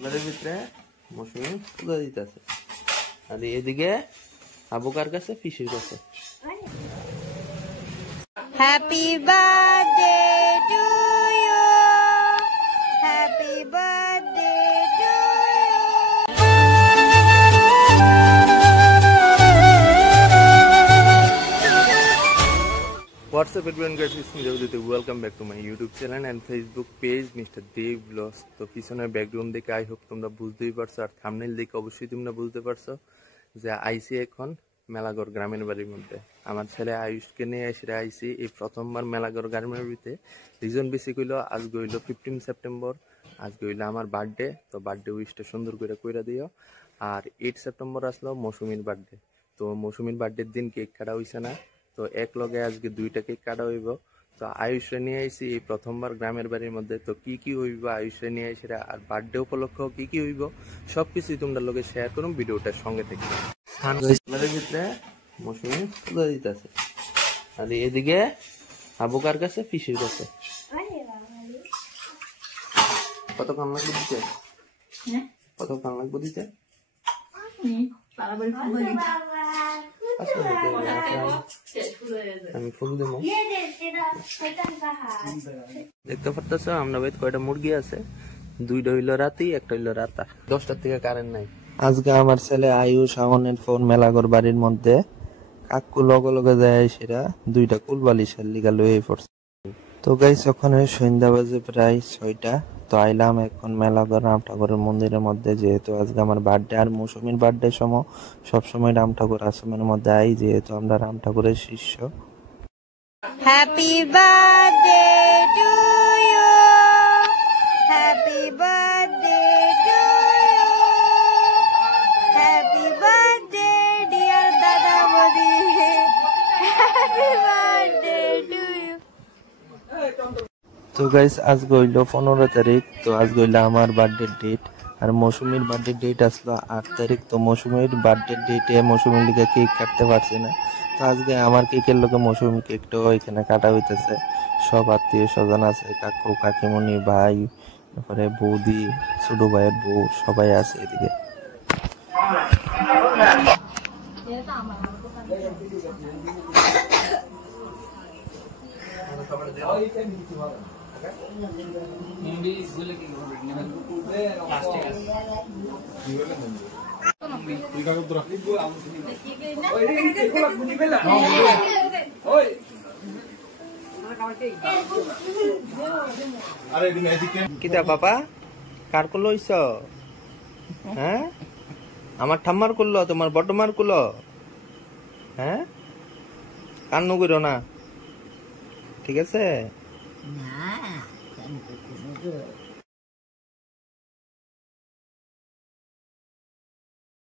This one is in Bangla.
ভিতরে মৌসুমী পূজা দিতেছে আর এদিকে আবুকার কাছে ফিশের কাছে। Happy birthday to you, happy birthday to What's up everyone guys, it's me Dev. Welcome back to my YouTube channel and Facebook page Mr. Dev Vlogs. তো পিছনের ব্যাকগ্রাউন্ড দেখে আই হোপ তোমরা বুঝতেই পারছো আর থাম্বনেল দেখে অবশ্যই তোমরা বুঝতে পারছো যে আইসি এখন মেলাগড় গ্রামের বাড়ির মধ্যে। আমার ছেলে আয়ুষকে নিয়ে এসে আইসি এই প্রথমবার মেলাগড় গ্রামের বাড়িতে। রিজন বেশি কইলো আজকে হইলো 15 সেপ্টেম্বর, আজকে হইলো আমার বার্থডে। তো বার্থডে উইশটা সুন্দর করে কইরা দিও। আর 8 সেপ্টেম্বর আসলো মৌসুমীর বার্থডে। তো মৌসুমীর বার্থডের দিন কেক কাটা হইছে না, তো এক লগে আজকে দুইটা কেক কাটা হইব। তো আয়ুষে নিয়ে আইসি এই প্রথমবার গ্রামের বাড়ির মধ্যে। তো কি কি হইব আয়ুষে নিয়ে আইসি আর বার্থডে উপলক্ষে কি কি হইব সবকিছুই তোমরা লোকে শেয়ার করুন ভিডিওটার সঙ্গে থেকে। ভিতরে মৌসুমী পূজা দিতেছে আর এদিকে আবুকার কাছে ফিশের কাছে। কতক্ষণ লাগবে দিতে? কতক্ষণ লাগবে দিতে? আমি ফুল দেবো। দেখতে পারতেছ আমরা বাড়িতে কয়টা মুরগি আছে, দুইটা হইলো রাতি, একটা হইলো রাতা। 10টার থেকে কারেন্ট নাই। আজকে আমার ছেলে আয়ুষ আমনের ফোন মেলাগড় বাড়ির মধ্যে কাকু লগে লগে যায় সেটা দুইটা কুলবালিশের লিগা লয়ে পড়ছে। তো গাইস ওখানে সন্ধ্যা বাজে প্রায় 6টা। তো আইলাম এখন মেলাগড় রাম ঠাকুরের মন্দিরের মধ্যে, যেহেতু আজকে আমার বার্থডে আর মৌসুমীর বার্থডে সময় সবসময় রাম ঠাকুর আশ্রমের মধ্যে আই, যেহেতু আমরা রাম ঠাকুরের শিষ্য। Happy birthday to you, happy birthday to you, happy birthday dear দাদা বৌদি, হ্যাপি বার্থডে টু ইউ। তো গাইস আজকে হইলো 15 তারিখ। তো আজকে হইলো আমার বার্থডে ডেট আর মৌসুমীর বার্থডে ডেট আসলো 8 তারিখ। তো মৌসুমীর বার্থডে ডেটে মৌসুমীর লিগে কেক কাটতে পারছি না, তো আজকে আমার কেকের লোকে মৌসুমী কেকটাও এখানে কাটা হইতেছে। সব আত্মীয় স্বজন আছে, কাকু কাকিমণি ভাই, তারপরে বৌদি, ছোট ভাইয়ের বউ সবাই আছে এদিকে। কিতা বাবা কার করলো হইছ? হ্যাঁ আমার ঠাম্মার করলো, তোমার বটমার করলো? হ্যাঁ কান্নু করো না, ঠিক আছে?